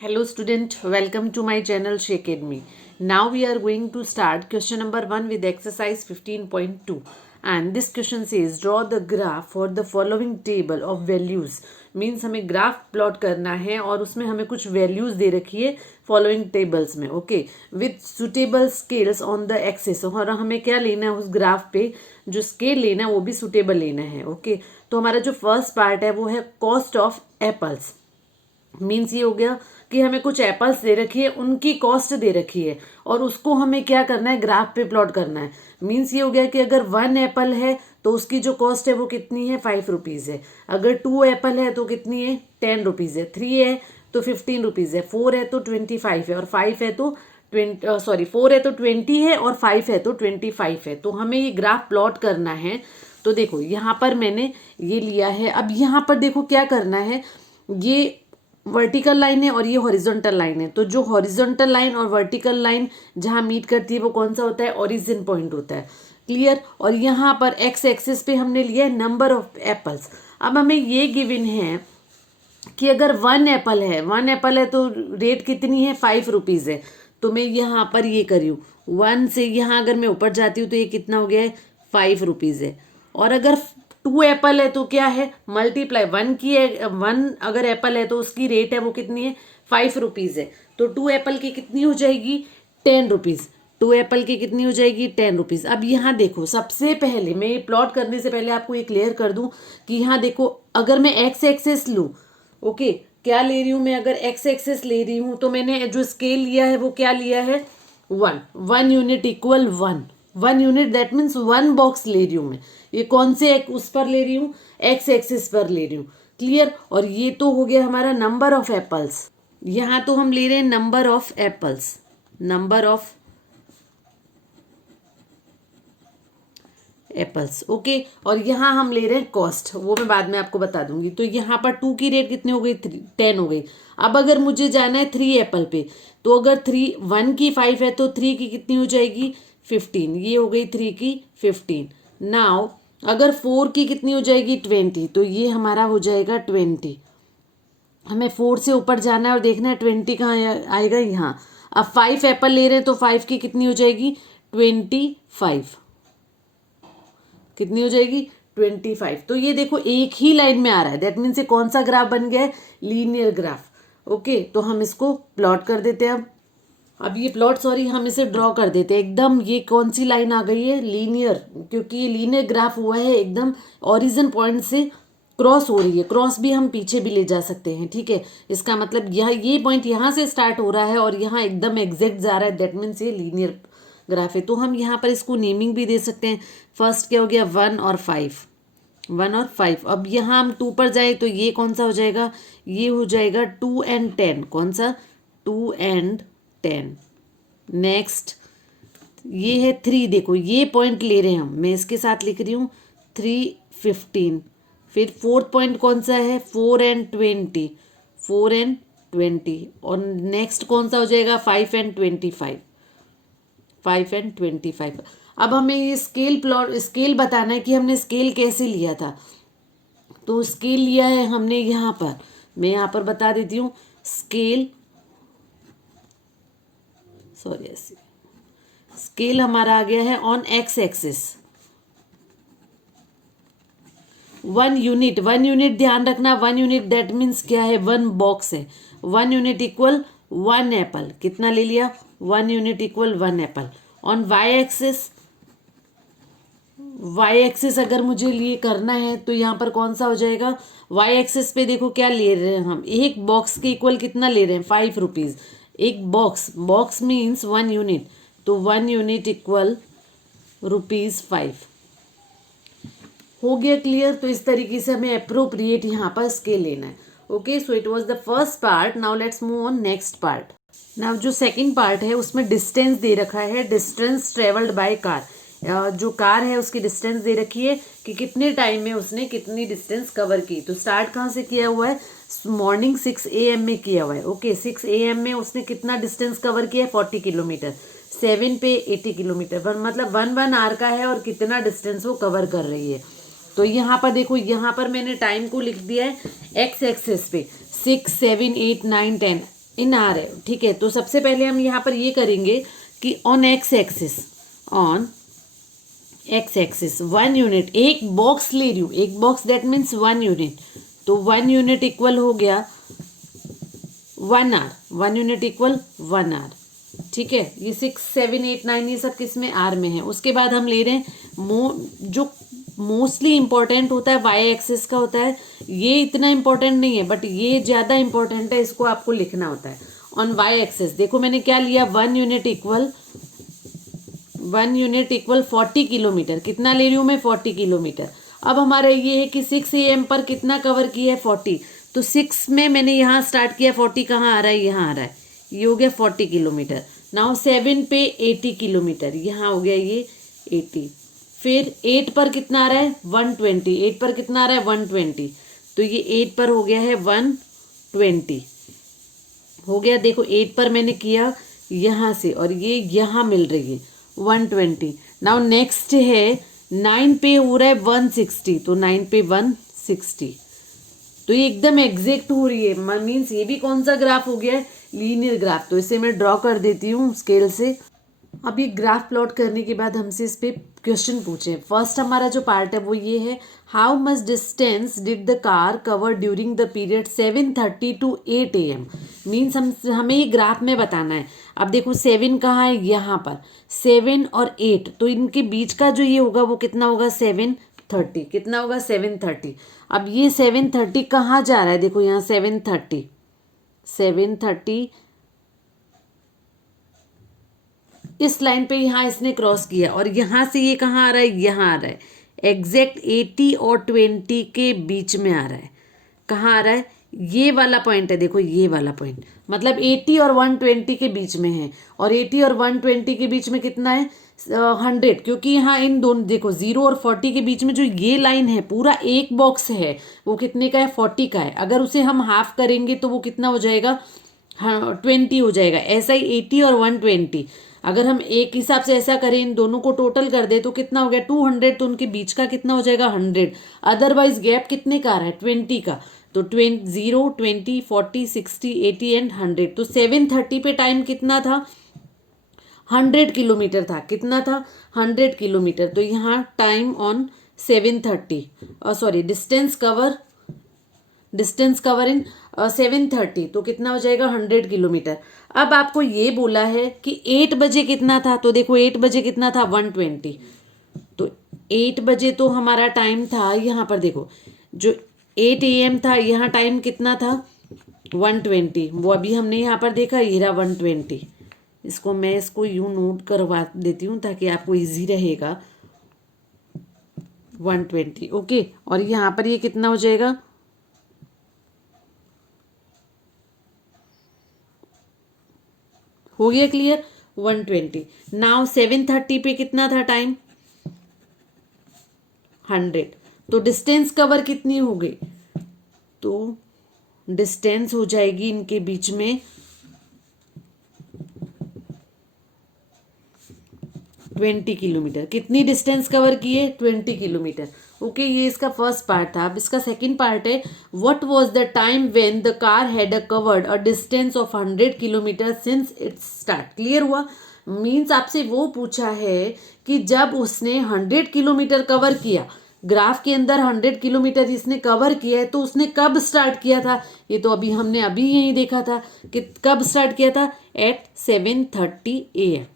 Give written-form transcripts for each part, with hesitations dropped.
Hello student, welcome to my channel She Academy. Now we are going to start question number 1 with exercise 15.2 and this question says draw the graph for the following table of values. Means हमें graph plot करना है और उसमें हमें कुछ values दे रखी है फॉलोइंग टेबल्स में, okay, with suitable scales on the axes. और हमें क्या लेना है उस ग्राफ पे, जो स्केल लेना है वो भी सुटेबल लेना है, ओके। तो हमारा जो फर्स्ट पार्ट है वो है कॉस्ट ऑफ एप्पल्स। मीन्स ये हो गया कि हमें कुछ एप्पल्स दे रखी है, उनकी कॉस्ट दे रखी है और उसको हमें क्या करना है, ग्राफ पे प्लॉट करना है। मीन्स ये हो गया कि अगर 1 एप्पल है तो उसकी जो कॉस्ट है वो कितनी है, 5 रुपीज़ है। अगर 2 एप्पल है तो कितनी है, 10 रुपीज़ है। 3 है तो 15 रुपीज़ है। 4 है तो 25 है और 5 है तो 4 है तो 20 है और 5 है तो 25 है। तो हमें ये ग्राफ प्लॉट करना है। तो देखो यहाँ पर मैंने ये लिया है। अब यहाँ पर देखो क्या करना है, ये वर्टिकल लाइन है और ये हॉरिजॉन्टल लाइन है। तो जो हॉरिजॉन्टल लाइन और वर्टिकल लाइन जहाँ मीट करती है वो कौन सा होता है, ओरिजिन पॉइंट होता है, क्लियर। और यहाँ पर एक्स एक्सिस पे हमने लिया है नंबर ऑफ एप्पल्स। अब हमें ये गिवन है कि अगर 1 एप्पल है, 1 एप्पल है तो रेट कितनी है, 5 रुपीज़ है। तो मैं यहाँ पर ये करी हूँ 1 से, यहाँ अगर मैं ऊपर जाती हूँ तो ये कितना हो गया है, 5 रुपीज़ है। और अगर 2 एप्पल है तो क्या है, मल्टीप्लाई 1 की है, 1 अगर एप्पल है तो उसकी रेट है वो कितनी है, 5 रुपीज़ है। तो 2 एप्पल की कितनी हो जाएगी, 10 रुपीज़। 2 एप्पल की कितनी हो जाएगी, 10 रुपीज़। अब यहाँ देखो, सबसे पहले मैं ये प्लॉट करने से पहले आपको ये क्लियर कर दूँ कि यहाँ देखो, अगर मैं एक्स एक्सेस लूँ, ओके, क्या ले रही हूँ मैं, अगर एक्स एक्सेस ले रही हूँ तो मैंने जो स्केल लिया है वो क्या लिया है, 1 unit equal 1 unit, that means 1 box ले रही हूँ मैं। ये कौन से उस पर ले रही हूँ, एक्स एक्सिस पर ले रही हूँ, क्लियर। और ये तो हो गया हमारा नंबर ऑफ एप्पल्स। यहाँ तो हम ले रहे हैं number of apples, number of apples, okay. और यहाँ हम ले रहे हैं कॉस्ट, वो मैं बाद में आपको बता दूंगी। तो यहाँ पर 2 की रेट कितनी हो गई, 10 हो गई। अब अगर मुझे जाना है 3 एप्पल पे, तो अगर 1 की 5 है तो 3 की कितनी हो जाएगी, 15। ये हो गई 3 की 15। नाउ अगर 4 की कितनी हो जाएगी, 20। तो ये हमारा हो जाएगा 20। हमें 4 से ऊपर जाना है और देखना है 20 कहाँ आएगा, यहाँ। अब 5 एप्पल ले रहे हैं तो 5 की कितनी हो जाएगी, 25। कितनी हो जाएगी, 25। तो ये देखो एक ही लाइन में आ रहा है, दैट मीन्स ये कौन सा ग्राफ बन गया है, लीनियर ग्राफ, ओके। तो हम इसको प्लॉट कर देते हैं। अब ये प्लॉट, सॉरी, हम इसे ड्रॉ कर देते हैं एकदम। ये कौन सी लाइन आ गई है, लीनियर, क्योंकि ये लीनियर ग्राफ हुआ है एकदम ओरिजिन पॉइंट से क्रॉस हो रही है। क्रॉस भी हम पीछे भी ले जा सकते हैं, ठीक है। इसका मतलब यह ये पॉइंट यहाँ से स्टार्ट हो रहा है और यहाँ एकदम एग्जैक्ट जा रहा है, दैट मीन्स ये लीनियर ग्राफ है। तो हम यहाँ पर इसको नेमिंग भी दे सकते हैं। फर्स्ट क्या हो गया, 1 और 5, 1 और 5। अब यहाँ हम 2 पर जाए तो ये कौन सा हो जाएगा, ये हो जाएगा 2 and 10। कौन सा, 2 and 10। नेक्स्ट ये है 3, देखो ये पॉइंट ले रहे हैं हम, मैं इसके साथ लिख रही हूँ 3, 15। फिर 4th पॉइंट कौन सा है, 4 and 20, 4 and 20। और नेक्स्ट कौन सा हो जाएगा, 5 and 25, 5 and 25। अब हमें ये स्केल प्लॉट, स्केल बताना है कि हमने स्केल कैसे लिया था। तो स्केल लिया है हमने यहाँ पर, मैं यहाँ पर बता देती हूँ। स्केल, सॉरी, ऐसे स्केल हमारा आ गया है on x axis, 1 unit. 1 unit ध्यान रखना, 1 यूनिट दैट मीन्स क्या है, 1 बॉक्स है। 1 यूनिट इक्वल 1 एप्पल, कितना ले लिया, 1 unit equal 1 apple. On Y axis, Y axis अगर मुझे लिए करना है तो यहाँ पर कौन सा हो जाएगा, वाई एक्सिस पे देखो क्या ले रहे हैं हम, एक बॉक्स के इक्वल कितना ले रहे हैं, 5 रुपीज़। एक बॉक्स, बॉक्स मीन्स 1 यूनिट, तो 1 यूनिट इक्वल ₹5 हो गया, क्लियर। तो इस तरीके से हमें अप्रोप्रिएट यहाँ पर स्केल लेना है, okay. So it was the first part. Now let's move on next part. Now जो सेकंड पार्ट है उसमें डिस्टेंस दे रखा है, डिस्टेंस ट्रेवल्ड बाय कार। जो कार है उसकी डिस्टेंस दे रखी है कि कितने टाइम में उसने कितनी डिस्टेंस कवर की। तो स्टार्ट कहाँ से किया हुआ है, मॉर्निंग 6 AM में किया हुआ है, ओके। 6 AM में उसने कितना डिस्टेंस कवर किया है, 40 किलोमीटर। 7 पे 80 किलोमीटर पर, मतलब 1 आवर का है और कितना डिस्टेंस वो कवर कर रही है। तो यहाँ पर देखो, यहाँ पर मैंने टाइम को लिख दिया है एक्स एक्सेस पे, 6, 7, 8, 9, 10। इन आर है, ठीक है। तो सबसे पहले हम यहाँ पर ये करेंगे कि ऑन एक्स एक्सिस 1 यूनिट, एक बॉक्स ले रही हूँ, एक बॉक्स दैट मीन्स 1 यूनिट, तो 1 यूनिट इक्वल हो गया 1 आर, 1 यूनिट इक्वल 1 आर, ठीक है। ये 6, 7, 8, 9 ये सब किस में, आर में है। उसके बाद हम ले रहे हैं जो मोस्टली इंपॉर्टेंट होता है वाई एक्सिस का होता है, ये इतना इंपॉर्टेंट नहीं है बट ये ज़्यादा इंपॉर्टेंट है, इसको आपको लिखना होता है। ऑन वाई एक्सिस देखो मैंने क्या लिया, 1 यूनिट इक्वल 40 किलोमीटर, कितना ले रही हूँ मैं, 40 किलोमीटर। अब हमारा ये है कि 6 AM पर कितना कवर किया है, 40, तो 6 में मैंने यहाँ स्टार्ट किया, 40 कहाँ आ रहा है, यहाँ आ रहा है, ये हो गया 40 किलोमीटर। नाउ 7 पे 80 किलोमीटर, यहाँ हो गया ये 80, फिर 8 पर कितना आ रहा है, 120, 8 पर कितना आ रहा है, 120, तो ये 8 पर हो गया है 120 हो गया। देखो 8 पर मैंने किया यहाँ से और ये यहाँ मिल रही है 120। नाउ नेक्स्ट है 9 पे हो रहा है 160, तो 9 पे 160, तो ये एकदम एग्जैक्ट हो रही है, मीन्स ये भी कौन सा ग्राफ हो गया है, लीनियर ग्राफ। तो इसे मैं ड्रॉ कर देती हूँ स्केल से। अब ये ग्राफ प्लॉट करने के बाद हमसे इस पे क्वेश्चन पूछे। फर्स्ट हमारा जो पार्ट है वो ये है, how much distance did the car cover during the period 7:30 to 8 AM। Means हमें ये ग्राफ में बताना है। अब देखो 7 कहाँ है, यहाँ पर 7 और 8, तो इनके बीच का जो ये होगा वो कितना होगा, 7:30, कितना होगा 7:30। अब ये 7:30 कहाँ जा रहा है, देखो यहाँ 7:30 इस लाइन पे यहाँ इसने क्रॉस किया और यहाँ से ये कहाँ आ रहा है, यहाँ आ रहा है, एग्जैक्ट 80 और 20 के बीच में आ रहा है। कहाँ आ रहा है, ये वाला पॉइंट है, देखो ये वाला पॉइंट, मतलब 80 और 120 के बीच में है। और 80 और 120 के बीच में कितना है, 100, क्योंकि यहाँ इन दोनों देखो 0 और 40 के बीच में जो ये लाइन है, पूरा एक बॉक्स है, वो कितने का है, 40 का है। अगर उसे हम हाफ करेंगे तो वो कितना हो जाएगा, हाँ 20 हो जाएगा। ऐसा ही 80 और 120, अगर हम एक हिसाब से ऐसा करें, इन दोनों को टोटल कर दे तो कितना हो गया 200, तो उनके बीच का कितना हो जाएगा 100। अदरवाइज गैप कितने का आ रहा है, 20 का, तो 0, 20, 40, 60, 80 एंड 100। तो 7:30 पे टाइम कितना था, 100 किलोमीटर था, कितना था 100 किलोमीटर। तो यहाँ time on 7:30, sorry distance cover in 7:30, तो कितना हो जाएगा 100 किलोमीटर। अब आपको ये बोला है कि 8 बजे कितना था, तो देखो 8 बजे कितना था 120, तो 8 बजे तो हमारा टाइम था, यहाँ पर देखो जो 8 AM था, यहाँ टाइम कितना था 120, वो अभी हमने यहाँ पर देखा, ये रहा 120। मैं इसको यूं नोट करवा देती हूँ ताकि आपको इजी रहेगा, 120, ओके। और यहाँ पर ये कितना हो जाएगा, हो गया क्लियर, 120। नाउ 7:30 पे कितना था टाइम, 100, तो डिस्टेंस कवर कितनी हो गई, तो डिस्टेंस हो जाएगी इनके बीच में 20 किलोमीटर। कितनी डिस्टेंस कवर की है, 20 किलोमीटर, ओके। ये इसका फर्स्ट पार्ट था। अब इसका सेकंड पार्ट है, what was the time when the car had covered a distance of 100 kilometre since it's start. Clear हुआ, मीन्स आपसे वो पूछा है कि जब उसने 100 किलोमीटर कवर किया, ग्राफ के अंदर 100 किलोमीटर इसने कवर किया है, तो उसने कब स्टार्ट किया था। ये तो हमने अभी यही देखा था कि कब स्टार्ट किया था, एट 7:30 AM।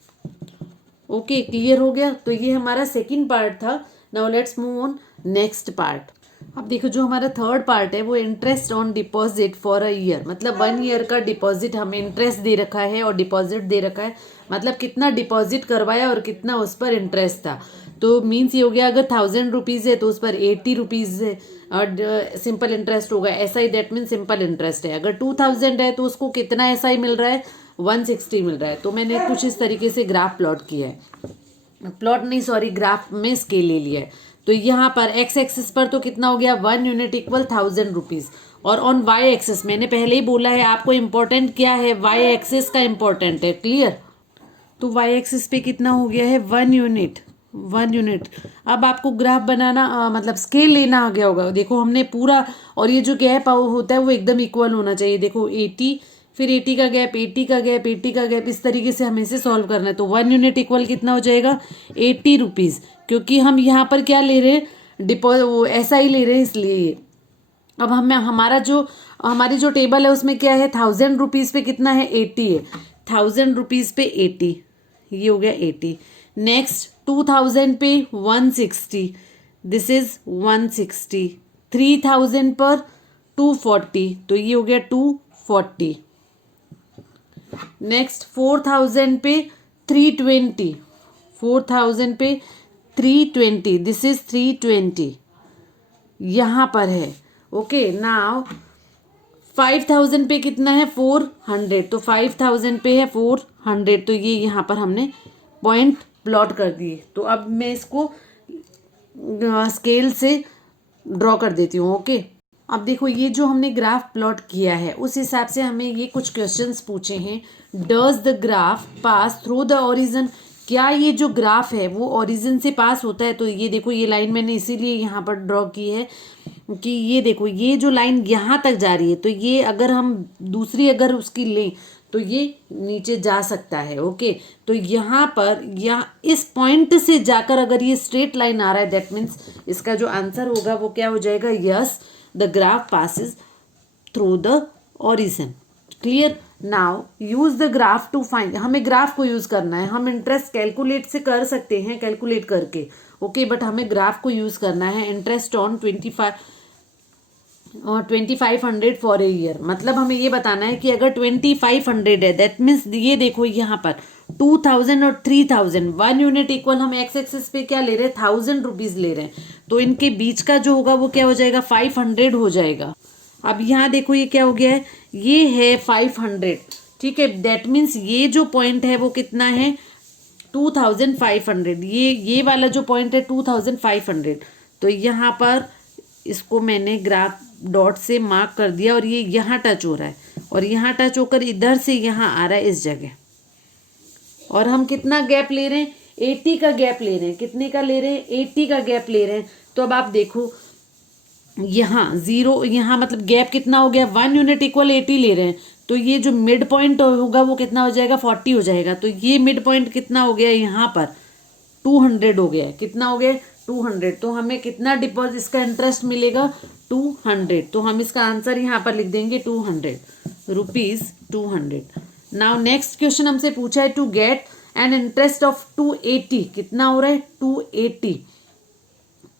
ओके, क्लियर हो गया। तो ये हमारा सेकंड पार्ट था। Now let's move on next part. अब देखो जो हमारा थर्ड पार्ट है वो interest on deposit for a year, मतलब 1 ईयर का डिपॉजिट हमें इंटरेस्ट दे रखा है और डिपॉजिट दे रखा है, मतलब कितना डिपॉजिट करवाया और कितना उस पर इंटरेस्ट था। तो मीन्स ये हो गया, अगर 1000 रुपीज़ है तो उस पर 80 रुपीज़ है और सिंपल इंटरेस्ट होगा, ऐसा ही, दैट मीन सिंपल इंटरेस्ट है। अगर 2000 है तो उसको कितना ऐसा ही मिल रहा है, 160 मिल रहा है। तो मैंने कुछ इस तरीके से ग्राफ प्लॉट किया है, प्लॉट नहीं सॉरी ग्राफ में स्केल ले लिया है। तो यहाँ पर एक्स एक्सिस पर तो कितना हो गया, 1 यूनिट इक्वल 1000 रुपीज़, और ऑन वाई एक्सिस मैंने पहले ही बोला है आपको इम्पोर्टेंट क्या है, वाई एक्सिस का इम्पोर्टेंट है, क्लियर। तो वाई एक्सिस पे कितना हो गया है, 1 यूनिट। अब आपको ग्राफ बनाना मतलब स्केल लेना आ गया होगा। देखो हमने पूरा, और ये जो गैप होता है वो एकदम इक्वल होना चाहिए। देखो 80 फिर 80 का गैप, 80 का गैप, 80 का गैप, इस तरीके से हमें इसे सॉल्व करना है। तो 1 यूनिट इक्वल कितना हो जाएगा 80 रुपीज़, क्योंकि हम यहाँ पर क्या ले रहे हैं वो ऐसा ही ले रहे हैं इसलिए। अब हमें हमारी जो टेबल है उसमें क्या है 1000 रुपीज़ पे कितना है 80 है, 1000 रुपीज़ पे 80, ये हो गया 80। नेक्स्ट 2000 पे 160, दिस इज 160। 3000 पर 240, तो ये हो गया 240। नेक्स्ट 4000 पे 320, 4000 पे 320, दिस इज 320 यहाँ पर है। ओके, नाउ 5000 पे कितना है 400, तो 5000 पे है 400, तो ये यहाँ पर हमने पॉइंट प्लॉट कर दिए। तो अब मैं इसको स्केल से ड्रॉ कर देती हूँ। ओके, अब देखो ये जो हमने ग्राफ प्लॉट किया है उस हिसाब से हमें ये कुछ क्वेश्चंस पूछे हैं। Does the graph pass through the origin, क्या ये जो ग्राफ है वो ओरिजिन से पास होता है? तो ये देखो ये लाइन मैंने इसीलिए यहाँ पर ड्रॉ की है कि ये देखो ये जो लाइन यहाँ तक जा रही है, तो ये अगर हम दूसरी अगर उसकी लें तो ये नीचे जा सकता है। ओके, तो यहाँ पर इस पॉइंट से जाकर अगर ये स्ट्रेट लाइन आ रहा है, दैट मीन्स इसका जो आंसर होगा वो क्या हो जाएगा, yes the graph passes through the origin. Clear? Now use the graph to find, हमें ग्राफ को यूज करना है। हम इंटरेस्ट कैलकुलेट से कर सकते हैं, कैलकुलेट करके, ओके, बट हमें ग्राफ को यूज करना है। Interest on 2500 for a year, मतलब हमें ये बताना है कि अगर 2500 है, दैट मीन्स ये देखो यहाँ पर 2000 और 3000, 1 यूनिट इक्वल हम एक्स एक्सिस पे क्या ले रहे हैं 1000 रुपीज ले रहे हैं, तो इनके बीच का जो होगा वो क्या हो जाएगा 500 हो जाएगा। अब यहाँ देखो ये क्या हो गया है, ये है 500, ठीक है, दैट मीन्स ये जो पॉइंट है वो कितना है 2500, ये वाला जो पॉइंट है 2500, तो यहाँ पर इसको मैंने ग्राफ डॉट से मार्क कर दिया और ये यहाँ टच हो रहा है और यहाँ टच होकर इधर से यहाँ आ रहा है इस जगह, और हम कितना गैप ले रहे हैं 80 का गैप ले रहे हैं। कितने का ले रहे हैं 80 का गैप ले रहे हैं। तो अब आप देखो यहाँ 0, यहाँ मतलब गैप कितना हो गया 1 यूनिट इक्वल 80 ले रहे हैं, तो ये जो मिड पॉइंट होगा वो कितना हो जाएगा 40 हो जाएगा। तो ये मिड पॉइंट कितना हो गया यहाँ पर 200 हो गया है। कितना हो गया 200, तो हमें कितना डिपॉजिट इसका इंटरेस्ट मिलेगा 200, तो हम इसका आंसर यहाँ पर लिख देंगे 200 रुपीज 200। नाउ नेक्स्ट क्वेश्चन हमसे पूछा है to get an interest of 280, कितना हो रहा है 280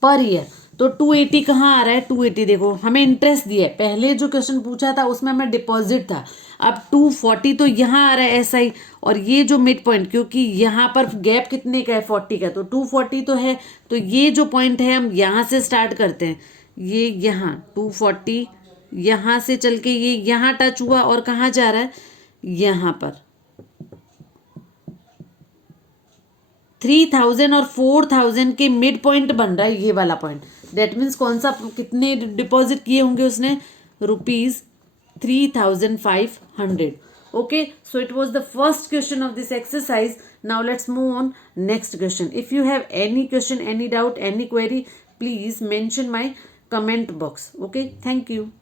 पर ईयर। तो 280 कहाँ आ रहा है 280, देखो हमें इंटरेस्ट दिया है, पहले जो क्वेश्चन पूछा था उसमें हमें डिपॉजिट था। अब 240 तो यहाँ आ रहा है ऐसा ही, और ये जो मिड पॉइंट क्योंकि यहाँ पर गैप कितने का है 40 का, तो 240 तो है, तो ये जो पॉइंट है हम यहाँ से स्टार्ट करते हैं, ये यहाँ 240 यहाँ से चल के ये यहाँ टच हुआ और कहाँ जा रहा है यहाँ पर 3000 और 4000 के मिड पॉइंट बन रहा है ये वाला पॉइंट। दैट मीन्स कौन सा, कितने डिपॉजिट किए होंगे उसने ₹3500। Okay, so it was the first question of this exercise. Now let's move on next question. If you have any question, any doubt, any query, please mention my comment box. Okay, thank you.